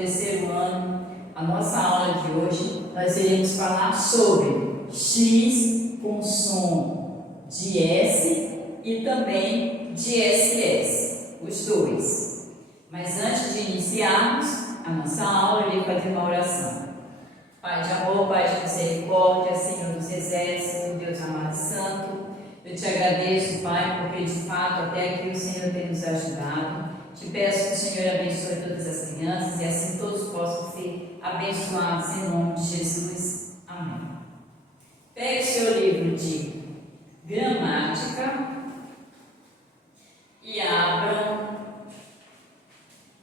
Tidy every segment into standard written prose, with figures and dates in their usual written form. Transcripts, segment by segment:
terceiro ano. A nossa aula de hoje, nós iremos falar sobre X com som de S e também de SS, os dois. Mas antes de iniciarmos a nossa aula, eu irei fazer uma oração. Pai de amor, Pai de misericórdia, Senhor dos exércitos, Deus amado e santo, eu te agradeço, Pai, porque de fato até aqui o Senhor tem nos ajudado. Te peço que o Senhor abençoe todas as crianças e assim todos possam ser abençoados em nome de Jesus. Amém. Pegue seu livro de gramática e abram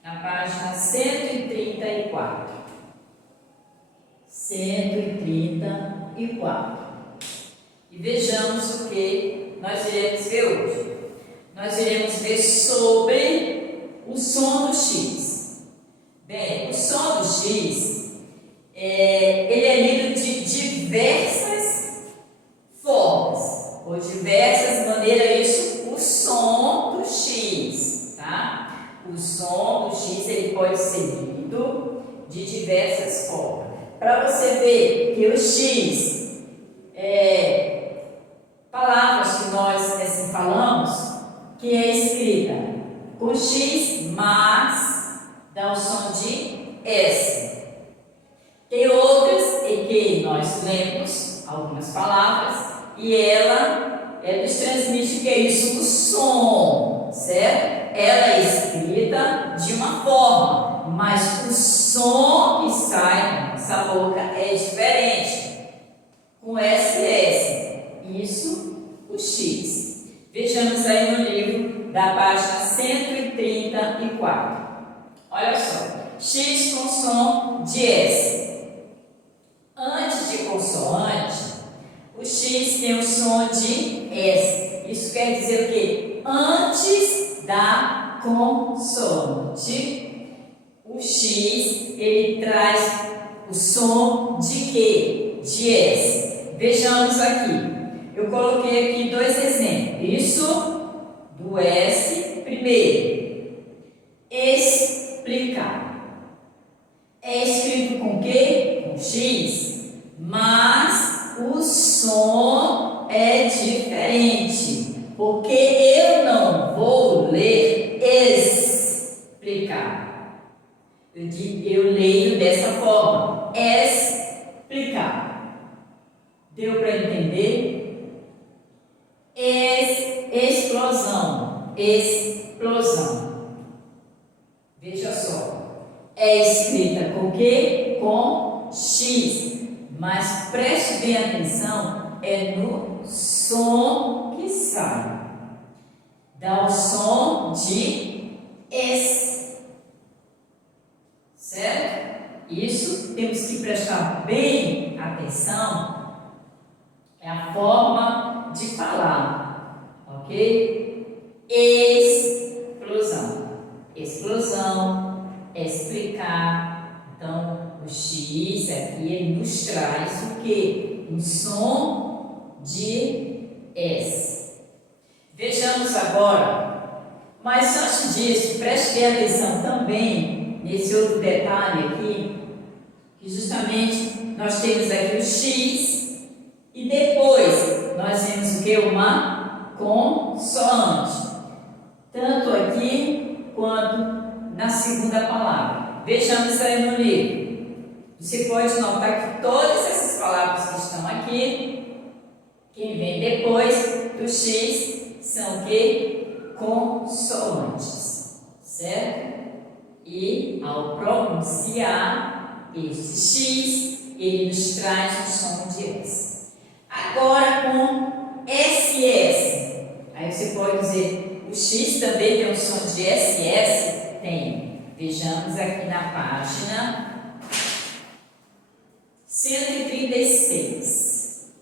na página 134. 134. E vejamos o que nós iremos ver hoje. Nós iremos ver sobre o som do X. Bem, o som do X, ele é lido de diversas formas, ou diversas maneiras, isso, o som do X, tá? O som do X, ele pode ser lido de diversas formas. Para você ver que o X, palavras que nós assim falamos, que é escrita com X, mas dá o som de S. Tem outras em que nós lemos algumas palavras e ela nos transmite o que é isso? O som, certo? Ela é escrita de uma forma, mas o som que sai da nossa boca é diferente, com SS. Isso, o X. Vejamos aí no livro da página 134. Olha só, X com som de S. Antes de consoante, o X tem o som de S. Isso quer dizer o quê? Antes da consoante, o X, ele traz o som de quê? De S. Vejamos aqui. Eu coloquei aqui dois exemplos. Isso do S primeiro. Explicar. É escrito com quê? Com X. Mas o som é diferente. Porque eu não vou ler explicar. Eu leio dessa forma. Explicar. Deu para entender? Explosão. Explosão. Veja só. É escrita com o quê? Com X. Mas preste bem atenção, é no som que sai. Dá o som de S. Certo? Isso temos que prestar bem atenção. É a forma de falar, ok? Explosão. Explosão, explicar. Então, o X aqui ele nos traz o quê? Um som de S. Vejamos agora, mas antes disso, preste bem atenção também nesse outro detalhe aqui, que justamente nós temos aqui o X. E depois, nós temos o que? Uma consoante. Tanto aqui, quanto na segunda palavra. Vejamos aí no livro. Você pode notar que todas essas palavras que estão aqui, quem vem depois do X, são o que? Consoantes. Certo? E, ao pronunciar este X, ele nos traz o som de S. Agora com SS. Aí você pode dizer, o X também tem um som de SS? Tem. Vejamos aqui na página 136.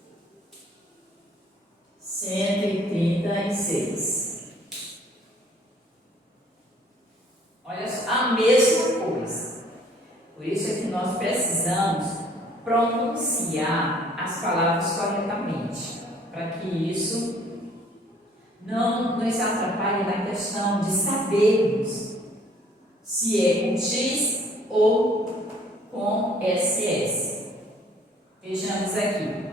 136. Olha só, a mesma coisa. Por isso é que nós precisamos pronunciar as palavras corretamente, para que isso não nos atrapalhe na questão de sabermos se é com X ou com SS. Vejamos aqui.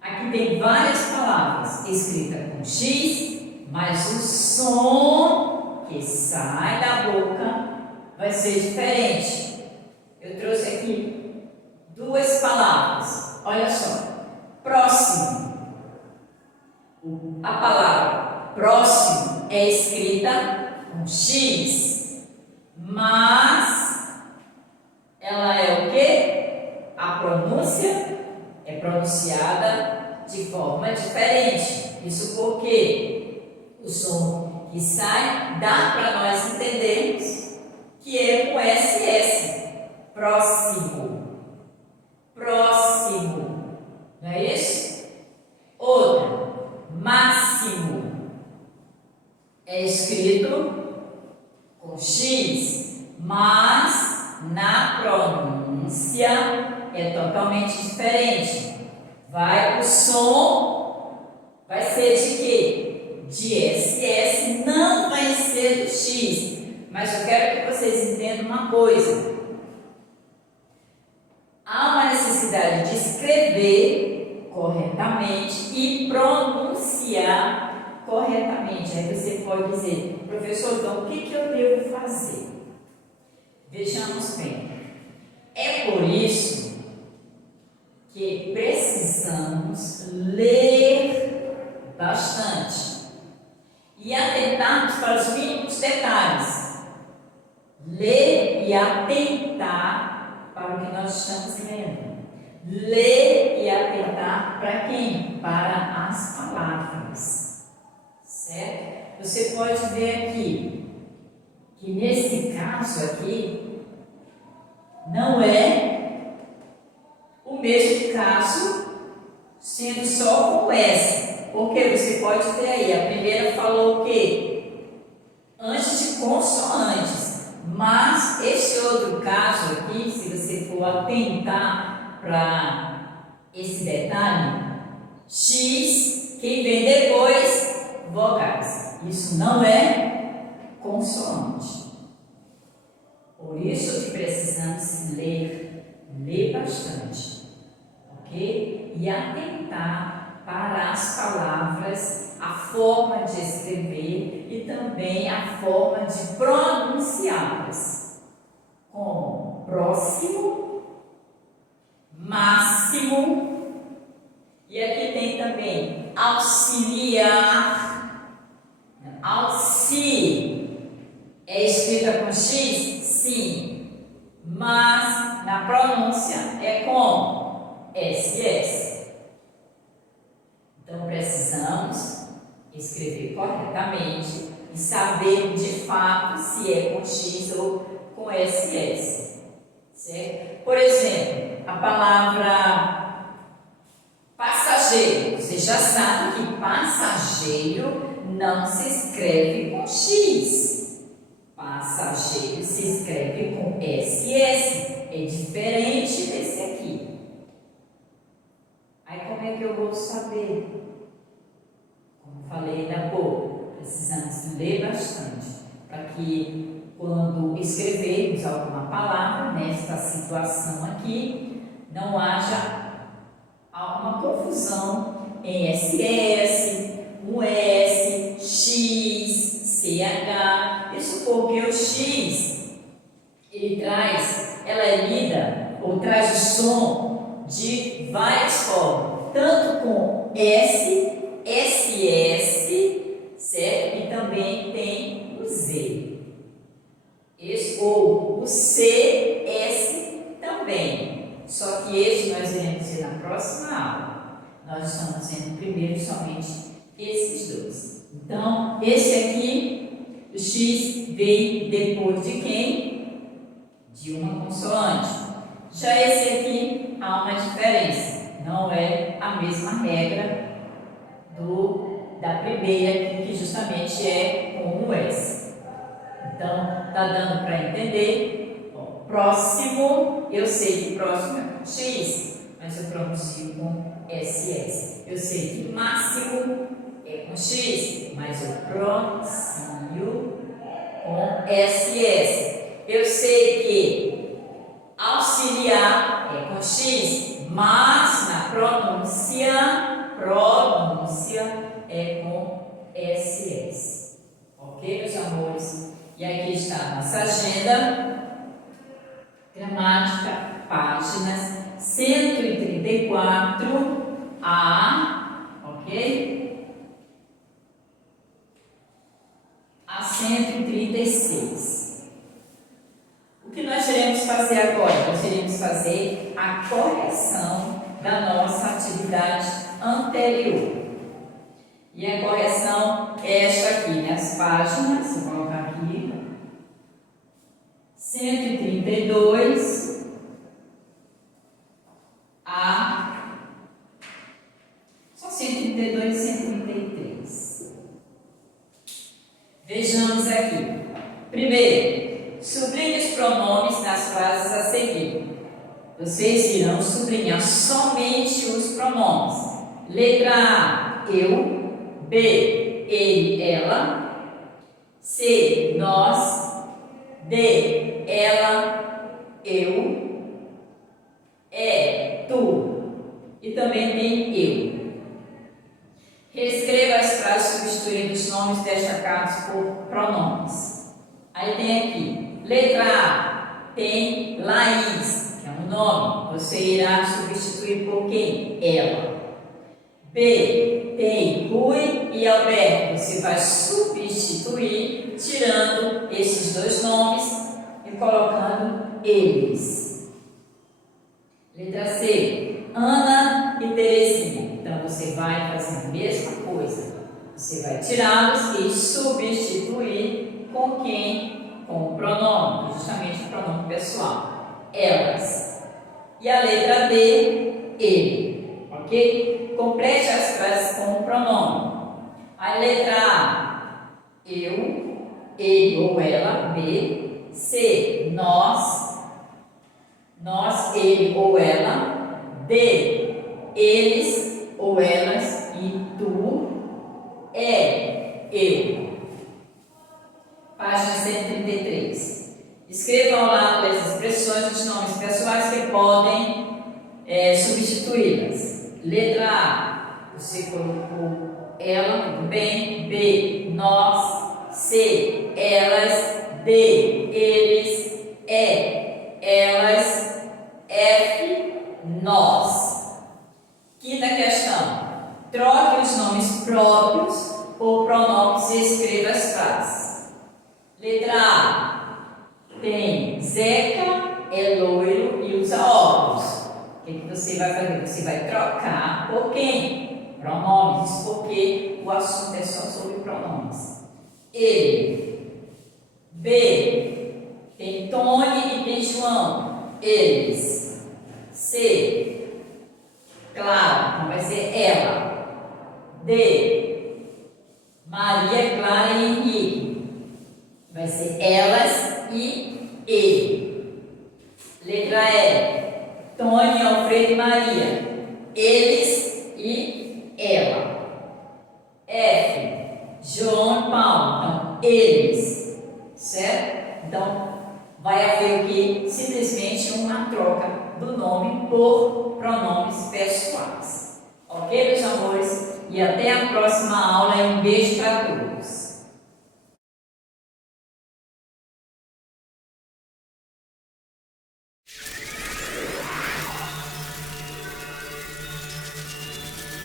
Aqui tem várias palavras escritas com X, mas o som que sai da boca vai ser diferente. Eu trouxe aqui duas palavras. Olha só. Próximo. A palavra próximo é escrita com X, mas ela é o quê? A pronúncia é pronunciada de forma diferente. Isso porque o som que sai dá para nós entendermos que é com SS. Próximo. Próximo. Não é isso? Outra. Máximo. É escrito com X, mas na pronúncia é totalmente diferente. O som vai ser de quê? De SS, não vai ser do X. Mas eu quero que vocês entendam uma coisa. Há uma necessidade de escrever corretamente e pronunciar corretamente. Aí você pode dizer, professor, então o que eu devo fazer? Vejamos bem. É por isso que precisamos ler bastante e atentarmos para os mínimos detalhes. Ler e atentar para o que nós estamos lendo. Ler e atentar para quem? Para as palavras. Certo? Você pode ver aqui que nesse caso aqui não é o mesmo caso sendo só com S. Porque você pode ter aí, a primeira falou o quê? Antes de consoantes. Mas esse outro caso aqui, se você for atentar para esse detalhe, X, quem vem depois, vogais. Isso não é consoante. Por isso que precisamos ler bastante, ok? E atentar para as palavras, a forma de escrever e também a forma de pronunciá-las, como próximo, máximo, e aqui tem também auxiliar, é escrita com X? Sim, mas na pronúncia é com SS. Então precisamos escrever corretamente e saber de fato se é com X ou com SS. Certo? Por exemplo, a palavra passageiro. Você já sabe que passageiro não se escreve com X. Passageiro se escreve com SS. É diferente desse aqui. Aí como é que eu vou saber? Como falei ainda há pouco, precisamos ler bastante para que quando escrevermos alguma palavra nesta situação aqui, não haja alguma confusão em SS, um S, X, CH. Isso porque o X, ela é lida ou traz o som de várias formas, tanto com S, SS, certo? E também tem o Z. Ou o CS também. Só que esse nós iremos ver na próxima aula. Nós estamos vendo primeiro somente esses dois. Então, esse aqui, o X vem depois de quem? De uma consoante. Já esse aqui há uma diferença. Não é a mesma regra da primeira, que justamente é com o S. Então, está dando para entender? Bom, próximo, eu sei que próximo é com X, mas eu pronuncio com SS. Eu sei que máximo é com X, mas eu pronuncio com SS. Eu sei que amores? E aqui está a nossa agenda. Gramática, páginas 134A, ok? A 136. O que nós iremos fazer agora? Nós iremos fazer a correção da nossa atividade anterior. E a correção é esta aqui, né? As páginas, vou colocar aqui. 132 a só 132 e 133. Vejamos aqui. Primeiro, sublinhe os pronomes nas frases a seguir. Vocês irão sublinhar somente os pronomes. Letra A, eu. B, ele, ela. C, nós. D, ela, eu. E, tu. E também tem eu. Reescreva as frases substituindo os nomes destacados por pronomes. Aí tem aqui, letra A, tem Laís, que é um nome. Você irá substituir por quem? Ela. B, tem Rui e Alberto. Você vai substituir, tirando esses dois nomes e colocando eles. Letra C, Ana e Terezinha. Então, você vai fazer a mesma coisa. Você vai tirá-los e substituir com quem? Com o pronome, justamente o pronome pessoal. Elas. E a letra D, ele. Ok? Complete as frases com o pronome. A letra A, eu, ele ou ela. B, C, nós, ele ou ela. D, eles ou elas. E tu, eu. Página 133. Escreva ao lado das expressões os nomes pessoais que podem substituí-las. Letra A, você colocou ela, tudo bem. B, nós. C, elas. D, eles. E, elas. F, nós. Quinta questão. Troque os nomes próprios por pronomes e escreva as frases. Letra A, tem Zeca, é loiro e usa óculos. O que você vai fazer? Você vai trocar por quem? Pronomes, porque o assunto é só sobre pronomes. Ele. B, tem Tony e tem João. Eles. C, Clara, então vai ser ela. D, Maria, Clara e Henrique. Vai ser elas e ele. Letra E, Tony, Alfredo e Maria. Eles e ela. F, João e Paulo. Então, eles. Certo? Então, vai haver aqui simplesmente uma troca do nome por pronomes pessoais. Ok, meus amores? E até a próxima aula. Um beijo para todos.